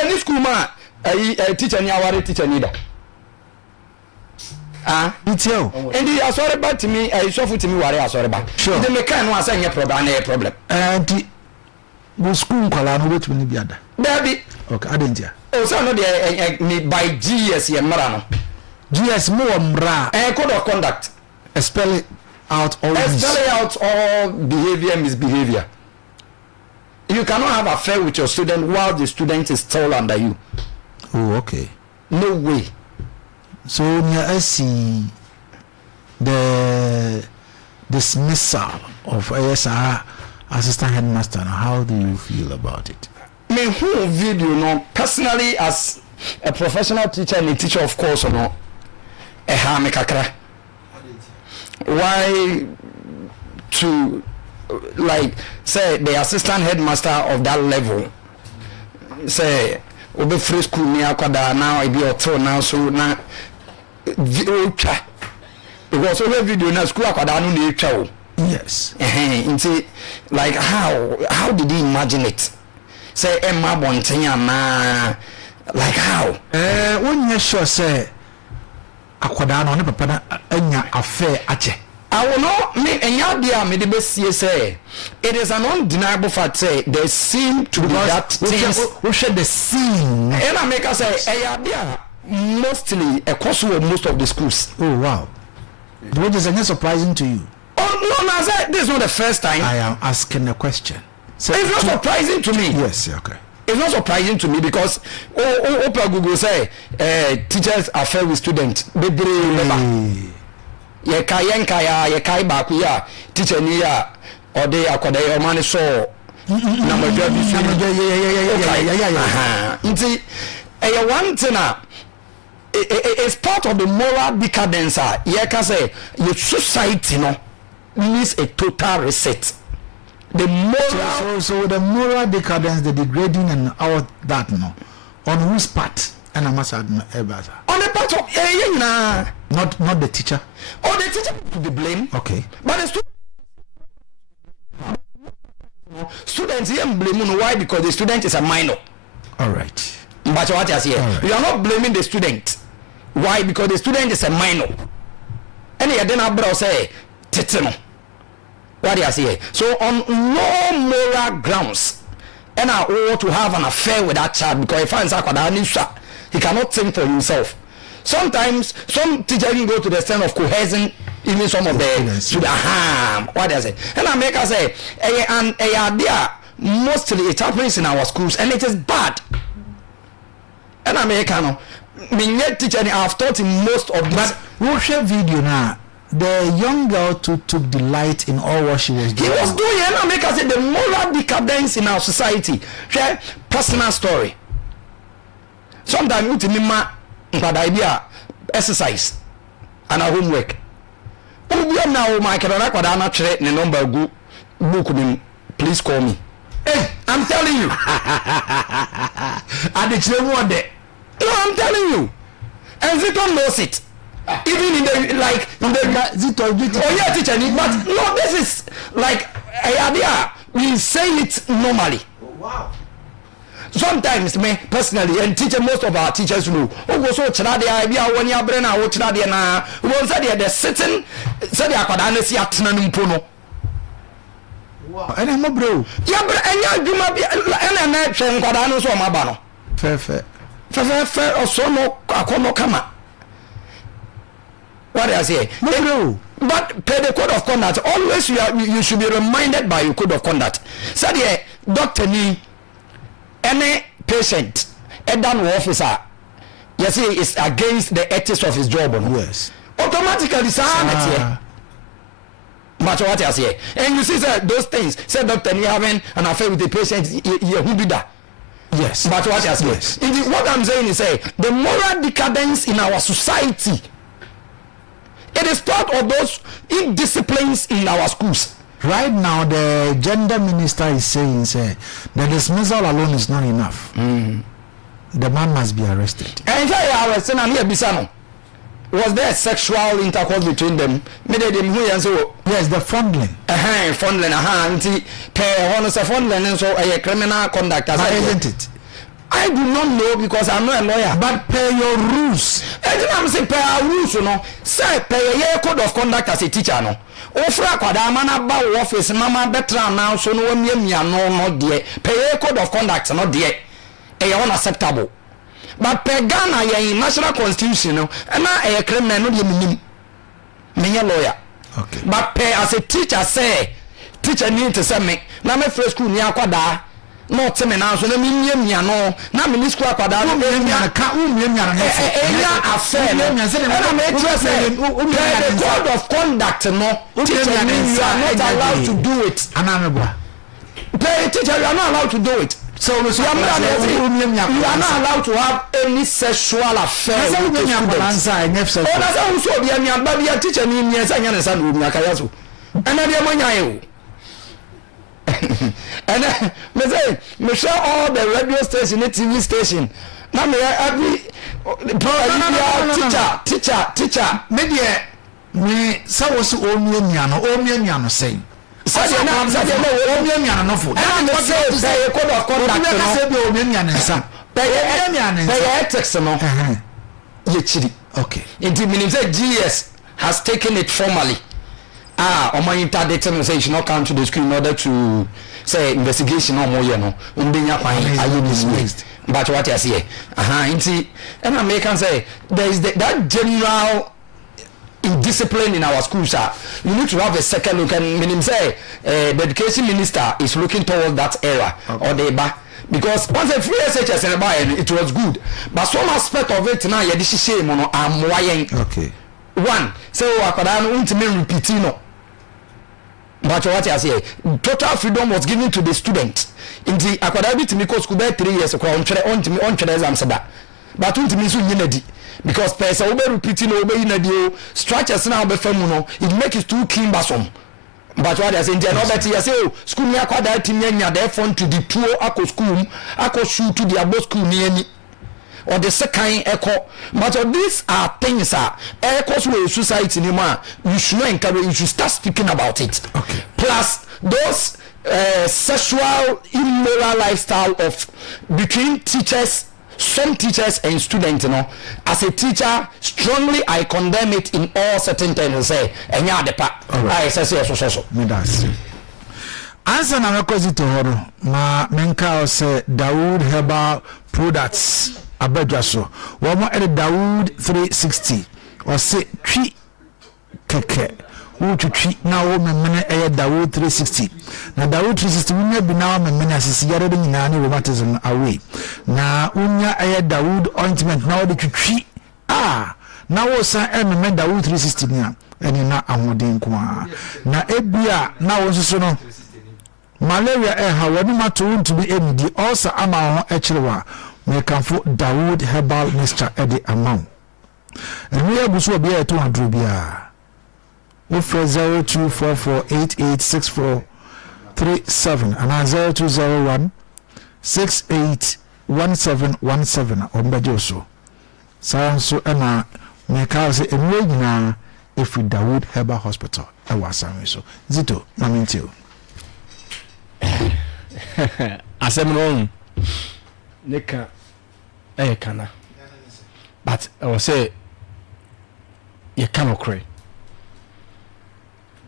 any school man a teacher ni aware teacher neither. It's you. And the sorry back to me, I suffer to me what I sorry back. Sure. The mechanic was saying a problem. And the school call which will be other. Baby. Okay, I didn't hear. Oh, so no, by GS and Marano. GS more mra. A code of conduct. Spell it out all behavior, misbehavior. You cannot have affair with your student while the student is still under you. Oh, okay. No way. So I see the dismissal of ASR assistant headmaster. How do you feel about it? Me who video no personally as a professional teacher and a teacher of course or no me kakra. Why to like say the assistant headmaster of that level say obe free school me akwada now I be auto now so na because over video na school akwada no na etwa o. Yes. Like how did he imagine it? Say Emma Bontenya na like how? When you sure say akwada no ne papa na anya affair ache. I will not me enya dia me de be say it is an undeniable fact say there seem to be that things we share the scene. And I make us say Abia mostly across most of the schools. Oh wow. What is it surprising to you? Oh no, this is not the first time. I am asking a question. So it's not surprising to me. Yes, okay. It's not surprising to me because Google say teachers affair with students. Ye kai back ya teacher ni ya ode akoda your man so number yeah. Nti one thing it's part of the moral decadence. Ye can say your society no needs a total reset. The moral so the moral decadence, the degrading and all that no on whose part? And I must add on the part of not the teacher. Oh, the teacher to be blamed. Okay. But the students here blame why? Because the student is a minor. All right. But what I say, right. You are not blaming the student. Why? Because the student is a minor. And you then abroad say titino. What do I say? So on no moral grounds, and I ought to have an affair with that child because if he cannot think for himself. Sometimes some teachers even go to the extent of coercing even some of the to the harm. What does it? And I make us say, and idea mostly it happens in our schools and it is bad. And I make me teacher I've taught in most of this. But we'll share video now. The young girl took delight in all what she was doing. He was doing, and I make us say the moral decadence in our society. Share personal story. Sometimes you tell me idea exercise and a homework. Now my number book please call me. Hey, I'm telling you. And it's the one day. No, I'm telling you. And Zito knows it. Even in the Zito, oh yeah, teacher, but no, this is like idea. We say it normally. Wow. Sometimes me personally and teacher most of our teachers know go so chira dia bia woni abre na wo chira dia na won say they sitting say dia kwada na si atena no mpo no. Wow. And I'm bro. Ya bro enya djuma bia na na hwe kwada no so ma ba no. Fe also no akono kama. What I say? No. But per the code of conduct always you should be reminded by your code of conduct. Say the doctor ni any patient, a done officer, you see, is against the ethics of his job. Yes. Automatically, sir. Much what I say. And you see, sir, those things. Say, doctor, you having an affair with the patient, who do that? Yes. But what I say. Yes. What I'm saying is, say, the moral decadence in our society. It is part of those indisciplines in our schools. Right now, the gender minister is saying, the dismissal alone is not enough. The man must be arrested. And was there sexual intercourse between them? Yes, the fondling. Fondling. Fondling, so a criminal conduct. Isn't it? I do not know because I'm not a lawyer. But per your rules. And then I'm saying per our rules, you know. Say per your code of conduct as a teacher, no. Ofra kwada mana ba office mama better now so no me no there. Per your code of conduct no there. Unacceptable. But per Ghana your national constitution, no, and na criminal no dey me lawyer. Okay. But per as a teacher say teacher need to say me na me first school ni akwada. No tell me now so na me no na me school akwada no ka affair no na me tell say the code of conduct no teacher you are not allowed to do it anamebwa teacher you are not allowed to do it so you are not allowed to have any sexual affair with the students oh that's how so be me abia teacher ni me say nya na say no me Kayaso and na manya and me say me share all the radio station and TV station na me every teacher me dey me say wo so omia no say say na omia no fo na me say code of conduct no say be omia no nsa be ethics no ye chiri okay it means that GS has taken it formally Oman interdicted and say you should not come to the school in order to say investigation or more, you know, dismissed. But what I say, and American say there is that general indiscipline in our schools. You need to have a second look, and meaning say the education minister is looking towards that era or the back. Because once a free SHS and it was good, but some aspect of it now, you shame on okay. One, so I could repeat no. But what I say, total freedom was given to the student. In the academic to school 3 years ago, on exams, but to because person will repeating over structures now be it makes it too clean basom. But what I say, I say, school near quadra therefore to the tour ako school, ako shoot to the above school near me. Or the second echo, but these are things echoes with society anymore. You should not encourage, you should start speaking about it. Okay. Plus those sexual immoral lifestyle of between teachers, some teachers and students, you know. As a teacher, strongly I condemn it in all certain terms. Say, and yeah, the part. I say so. Me das. Answer na mekozi to horo ma menka say Dawood Herbal Products abadwaso wo mo ede Dawood 360 o se twi keke wo twi na wo memene eye Dawood 360 na Dawood 360 wunya bi na wo memene asisi yare de nyina ne rheumatism away na wunya eye Dawood ointment na wo de twi na wo san memene Dawood 360 ni a eni na ahoden ko na ebia na wo so no malaria hawani mato to be MD also ama ho echirewa me kanfo Dawood Herbal Mixture edi amount and we abuso obi e 200 bia wo 0244886437 and 0201681717 ombejo so so na me ka se enwe nyina if Dawood Herbal Hospital e wasan so zito na mentio asem no neka kana but I will say you cannot cry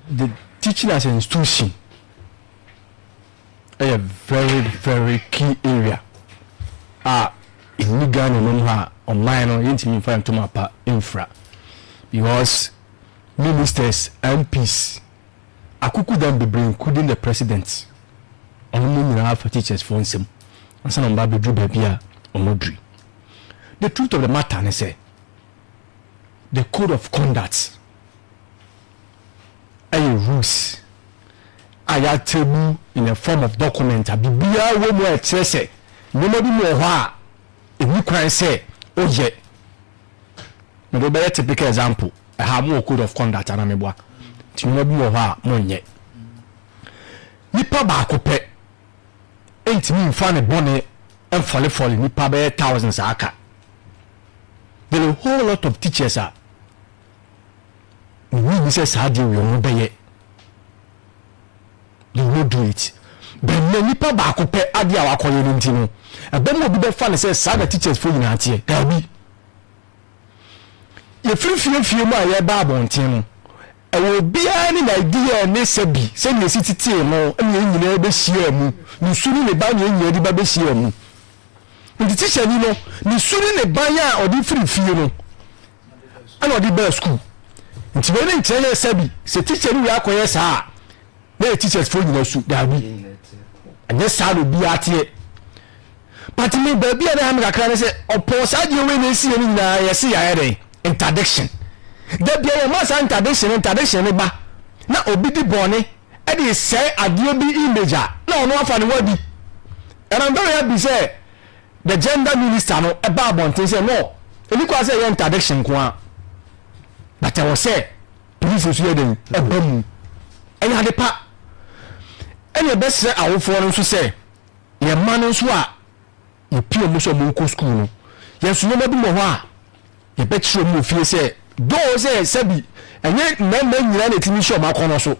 the teaching as an institution a very very key area in Ghana no ha online no intimi find to mapa infra because ministers MPs akuku them be bring including the president only have teachers for him and some baby do baby or modri. The truth of the matter is the code of conduct rules are table in a form of document bibia we mo express nobody more ha any crime say oh yeah no be a typical example I have more code of conduct and amebwa ti nobody more ha mo nye nipa ba akopɛ entimi mfa ne bone and folly nipa be thousands aka. There are a whole lot of teachers we say sadly we won't be they will do it bɛn nipa baako pɛ ade a wakɔyɛ no nti no ɛbɛn obi bɛfa ne sɛ saa na teachers fo nyinaa teɛ daabi yɛfiri fie mu a yɛba abɔnten no ɛwɔ obiara ne na idea ne sɛbi sɛdeɛ ɛsi titee no ɛne nyinaa bɛhyia mu ne su ne ba ne nyinaa de ba bɛhyia mu nti teacher ni no ne su ne ban a ɔde firi fie no ɛna ɔde bɛɛ school nti bɛne nkyerɛ yɛ sɛbi sɛ teacher no wia akɔyɛ saa na yɛ teachers fo nyinaa su daabi ɛnyɛ saa no biara teɛ but me baabi a ne ha me kakra ne sɛ ɔpɔ saa deɛ wei na ɛsi yɛ no nyinaa yɛse yɛayɛ dɛn interdiction da bia yɛ ma saa interdiction ne ba na obi di bɔne ɛde sɛe adeɛ bi image a na ɔno afa ne wadi and I'm very happy say the gender minister no ɛba abɔnten sɛ no ɛni kɔ sɛ yɛ interdiction ko a but ɛwɔ sɛ police nso yɛ den ɛba mu ɛnyɛ ade pa ɛne ɛbɛsrɛ awofoɔ no nso sɛ yɛ ma no nso a yɛpie mu sɛ ɔmo nkɔ school no yɛnso nneɛma bi wɔ hɔ a yɛbɛkyerɛ mu ofie sɛ dɔɔ sɛ sɛbi ɛnyɛ mmarima nyinaa na ɛtumi hyɛ ɔmo akɔnɔ so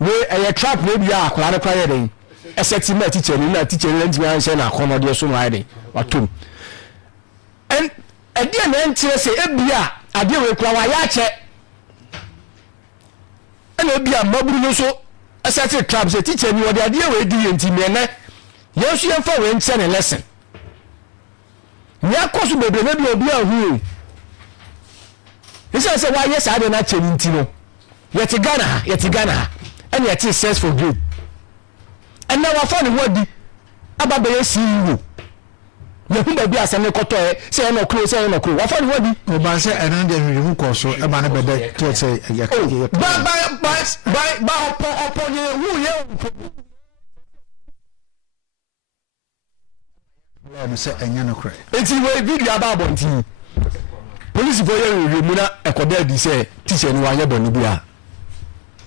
wei ɛyɛ trap na ebi a akwaraa no kora yɛ den ɛsɛ ti na teacher ni ntumi anhyɛ na akɔnɔ deɛ so no ayɛ den watom ɛdeɛ na ɛnkyerɛ sɛ ebi a adeɛ wei kora wayɛ akyɛ ɛna ebi a mmaburu no so ɛsɛ te trap sɛ teacher ni wɔde adeɛ wei di yɛ nti mmiɛnɛ yɛn nso yɛn fa wei nkyɛn ne lesson nyɛ kɔ so bebree na bi obi ahu o ɛsɛ sɛ wayɛ saa de na kyɛ ne nti no yɛte Ghana ha ɛne yɛte sense for grade ɛnna wafa ne ho adi aba bɛyɛ CEO yɛhu baabi asɛm ne kɔtɔɛ sɛ ɛyɛ nɔkuro wafa ne ho adi ɔba sɛ ɛno deɛ hwehwɛ mu kɔ so ɛma ne bɛdɛ kyerɛ sɛ ba ɔpɔ yɛ hu yɛ no sɛ ɛnyɛ no korɛ enti wei video aba abɔnten polisi fo yɛ review mu na ɛkɔda adi sɛ teacher ni wanyɛ bɔne bi a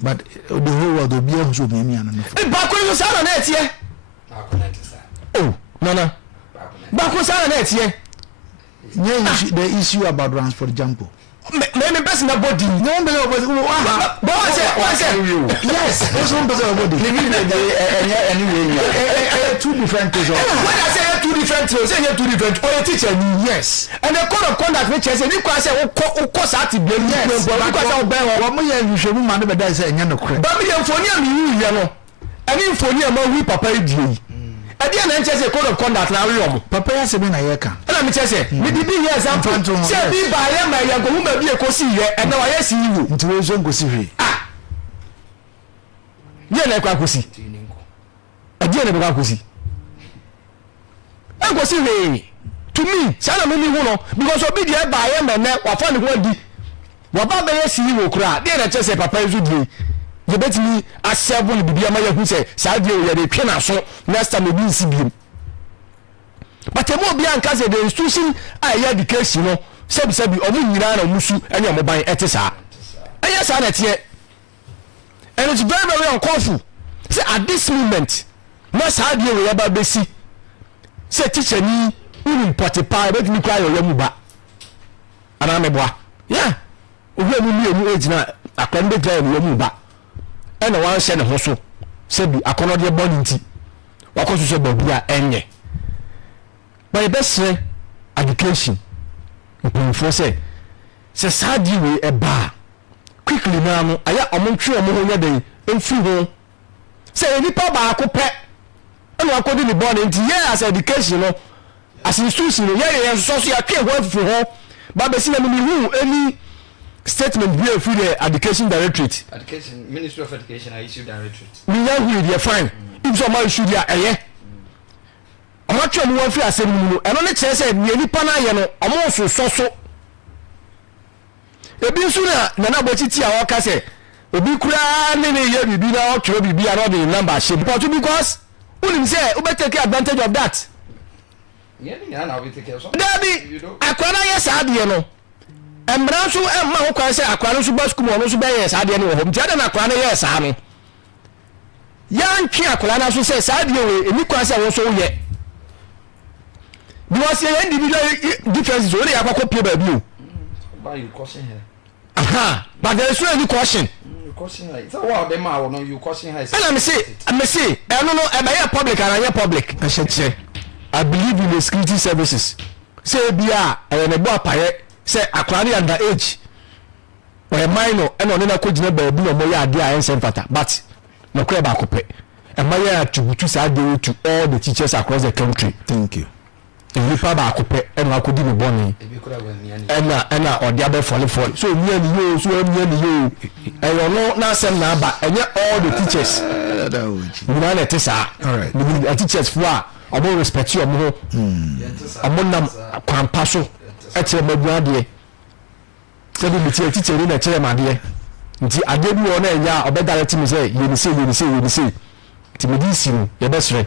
but the whole world obi ahu so obiani ano no baako no saa na ɛteɛ oh nana baako saa na ɛteɛ nyɛ the issue about runs for example me person na body no one person yes there's one person body two different things when I say two different things say two different or teacher yes and the code of conduct which say ni kwa say wo sa ati bia ni kwa say wo ben wo mo ye hwehwemu ma no beda say enya no kore ba me ye mfoni a me wi no ani mfoni a ma wi papa edie ɛdeɛ na nkyɛ sɛ code of conduct na awe ɔmo papa yɛ sɛ bi na yɛ ka ɛna me kyɛ sɛ me di bi yɛ example sɛ bi ba yɛ ma yɛ gohu ma bi ekosi yɛ ɛna wa yɛ si yi wo nti wo so ngosi hwe yɛ na kwa kosi ɛdeɛ na be kwa kosi ɛnkosi hwe to me saa na me ni hu no because obi deɛ ba yɛ ma nɛ wafa ne ho adi waba bɛ yɛ si yi wo kura deɛ na kyɛ sɛ papa yi so die yɛbɛtumi asɛbo ne bibia ma yɛhu sɛ saa deɛ yɛde twe na so next time ebi nsi biem but ɛmu obi anka sɛ the institution a ɛyɛ education no sɛbisɛbi ɔmo nyinaa na ɔmo su ɛne ɔmo ban ɛte saa ɛyɛ saa na ɛteɛ and it's very very uncomfortable sɛ at this moment na saa deɛ wɔ yɛba bɛsi sɛ teacher ni wuni mpɔte paa ɛbɛtumi kora yɛ ɔyɛ mu ba anaa mɛboa yeah ohwɛ mu mmienu egyina akora no bɛgyina yɛ mu ba ɛna wanhyɛ ne ho so sɛbi akɔnɔdeɛ bɔ ne nti wakɔ so sɛ baabi a ɛnyɛ ba yɛbɛsrɛ education mpanyinfoɔ sɛ saa deɛ wei ɛbaa quickly naa no ayɛ ɔmo ntwe ɔmo ho nyɛ den mfiri ho sɛ nipa baako pɛ ɛna wakɔdi ne bɔ ne nti yɛ as education no as institution no yɛ nsosɔ so yɛatwe ho afiri ho ba bɛsi na mene hu any statement bi free the education directorate Ministry of Education I issue directorate we are with your fine if some issue dia ɛyɛ ɔmo atwa mo afiri asɛm mu no ɛno ne kyerɛ sɛ ne nipa na yɛ no ɔmo so so ebi nso na na bɔtiti a wɔka sɛ obi kura ne yɛ bibi na ɔtwerɛ bibi a no de number hyɛ because unim sɛ ube take advantage of that dabi akwara yɛ saa deɛ no emra nso emma ho kwan sɛ akwara nso ba school no nso bɛ yɛ saa deɛ no wɔ hɔ ntia de na akwara no yɛ saa no yantwe akwara na so sɛ saa deɛ we eni kwan sɛ wo so yɛ because yɛ individual differences o de yakɔ pie ba bi o you caution here aha but there is no any caution caution her. So what them are no you caution her. And I'm say, I don't know, am I public and I public? I should say, I believe in the security services. Say Abia, and a boy pay, say a crowd under age. Or a minor, and on a coach never be a moya idea and send fata, but no crab back. And my to say to all the teachers across the country. Thank you. Nipa ba akopɛ ɛna akodi ne bɔne ɛna ɔde abɛ fɔle so emi ani yo so emi ani yo ɛyɛ no na asɛm na aba ɛnyɛ all the teachers nyina na ɛte saa the teachers fo a ɔmo respect ɔmo ho ɔmo nam kwampa so ɛkyerɛ mabu adeɛ sɛbi mi tie teacher ni na ɛkyerɛ ma adeɛ nti adeɛ bi wɔ na ɛnyɛ a ɔbɛdare ti mi sɛ yɛnise ti mi di si no yɛbɛsrɛ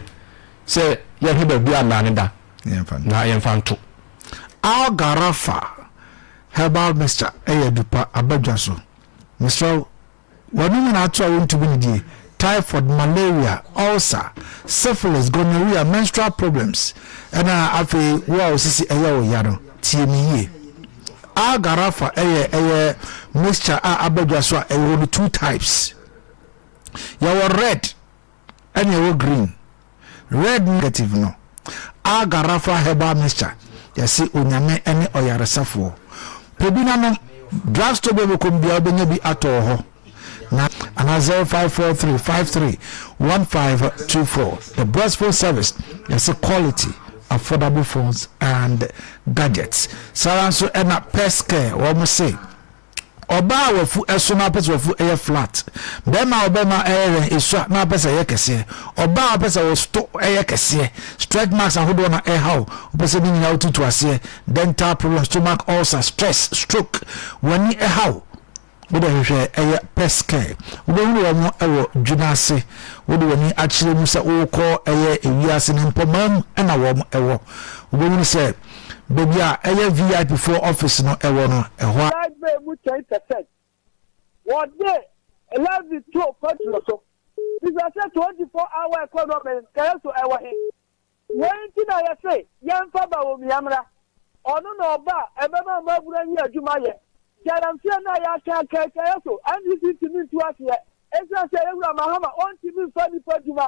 sɛ yɛhwɛ baabi a naane da na yɛmfanto Algarafa herbal mixture dupa abadwa so Mr. Wanu na ato a wontu bi die typhoid, malaria, ulcer, syphilis, gonorrhea, menstrual problems ɛna afei wo a osisi wo yaro tie mi yie Algarafa mixture a abadwa so a two types yawo red and yawo green red negative no Agarafa herbal mixture yesi onyame ene oyaresafo pebina no drugstore be kom bia obenya bi ato ho na ana 0543531524 the breastfeed service yesi quality affordable phones and gadgets saranso ena pest care wo mo say oba wafu eso na pese wafu flat bema obema eso na pese kese oba pese wo sto kese stretch marks ahodo na how pese ni nyina otutu ase dental problems, stomach ulcer, stress, stroke wani how wo de hwehwe pest care wo be wo mo dwunase wo de wani akire mu se wo ko ewiase ne mpomam na wo mo wo be ni se baby a VIP for office no ewo no ehwa 10%. What day 11 to 12 so this is a 24-hour economy Kayaso ewa he when tin I say yan fa ba wo miamra ono no ba ebema mabura ni adwuma ye garantia na ya ka Kayaso and this is to me to us here esa say ewura mahama on tv fa ni paduma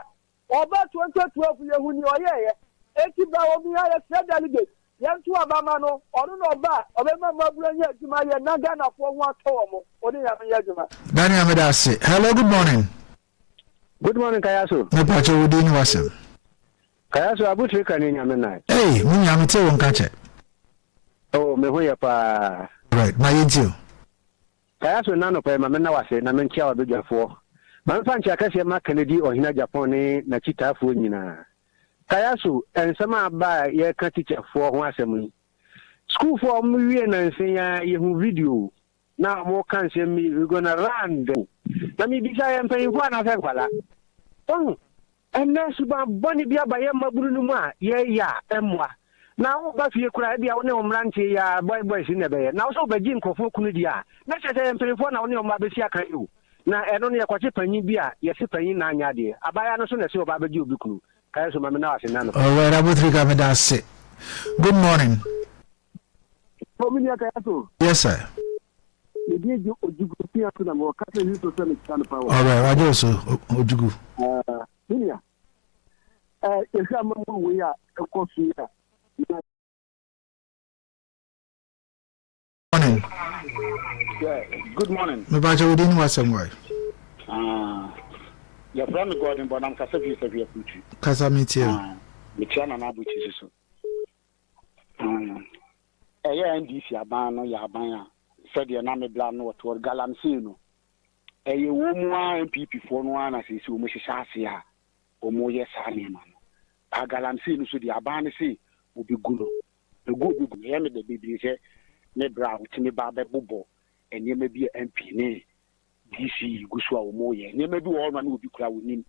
oba 2012 ye hu ni oye eti ba wo mi ya se delegate yantu abama no onu no ba obema mabura nya adwuma ye na Ghana fo ho ato mo oni ya me adwuma Daniel Medase. Hello, good morning. Good morning Kayaso. Me pacho wodi ni wasem. Kayaso abutri kan nya me na. Hey, munya me te won ka che. Oh, me ho ya pa. Right, my you. Kayaso na no pa ma me na wase na me nkia obedwafo. Ma mfa nkia kase ma Kennedy ohina Japan ni na chitafo nyina. Kayaso ensema ba ye ka teacher fo ho asem yi. School for me wie na nsia ye hu video na mo kan se me we gonna run na me bisa ye mpan fo na fe kwala. And now suba boni bia ba ye maburu no mu a ye ya emwa. Na wo ba fie kura bia wo ne omrante ya boy si ne be ye. Na wo so ba gi nkofo kunu dia. Na chete ye mpan fo na wo ne omba be si aka yu. Na eno ne yakwache panyi bia ye se panyi na anya de. Abaya no so na se oba ba gi obi kunu. Kayaso mame na wase na no. Alright, Abutrika Medase. Good morning. Yes, sir. All right, I do so. Ojugu. Morning. Yeah, good morning. Me baje wodi ni wasem wai. Your friend Gordon, but I'm Kasafi Savia Puchi. Kasamiti. Michana Nabuchi. NDC Abano Yabaya said your name Blano to Galamsino. A woman MPP for one as is Mushasia or Moya Saliman. A Galamsino to the Abanasi will be good. The good the baby said, Nebra, Timmy Baba Bubo, and you may be an MP. DC Guswa Moye. You may do all man will be crowd with him.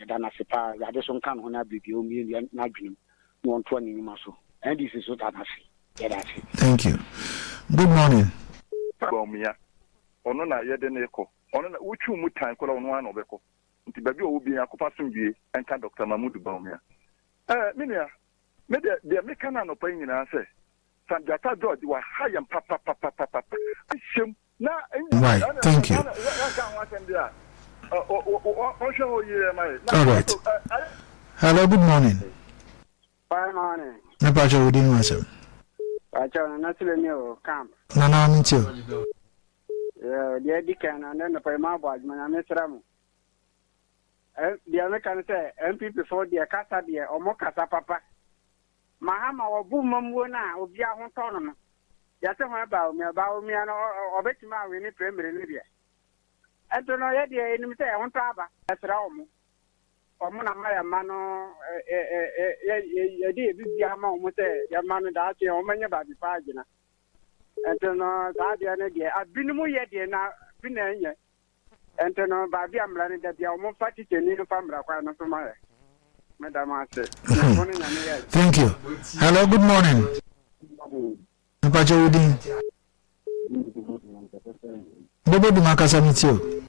Yadana Sepa, Yadeson can honor be the only Nagin, 120 muscle. And this is what I see. Thank you. Good morning. Bomia. Onona Yedeneko. Onona Uchu Mutan Kola on one obeko. Nti baby will be a copasum and can Dr. Mahmoud Bomia. Minia, made the American opinion answer. Sanjata George were high and papa. I shame Right, thank you. All right. Hello, good morning. Fine morning. Na pacho within myself. Pacho na tule new camp. Na meet you. Yeah, the Dikan and then the Pema boys, man, Mr. The American say MPP for the Casa dear or Mocasa Papa. Mahama or Boom Mumwana or Via Hontonum. Just about me and or Betima, we need Premier Libya. I don't know yet, the enemy say on Taba, that's Rome. Or Mona Maya Mano, a dear Yama, Yaman, that your many about the Pagina. And to know that the idea, I've been more yet, now, been and to know by the Amran that they are more party to need a family, Madam. Thank you. Hello, good morning. Pacho within. Bobo do Macasa meet you.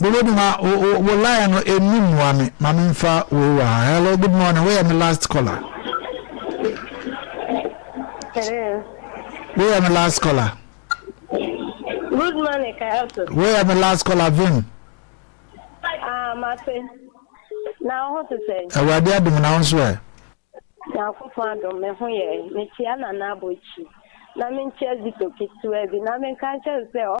Bobo do Ma will lie on a new one, Maminfa. Hello, good morning. Where am the last caller? Where am the last caller? Good morning, Kayaso. Where am the last caller, Vin? Martin. Now, what to say? I will do now, swear. Now, Fufando, Mehoye, Michiana Nabuchi. Namin Chelsea to Kitsuebi, Namin Cancer,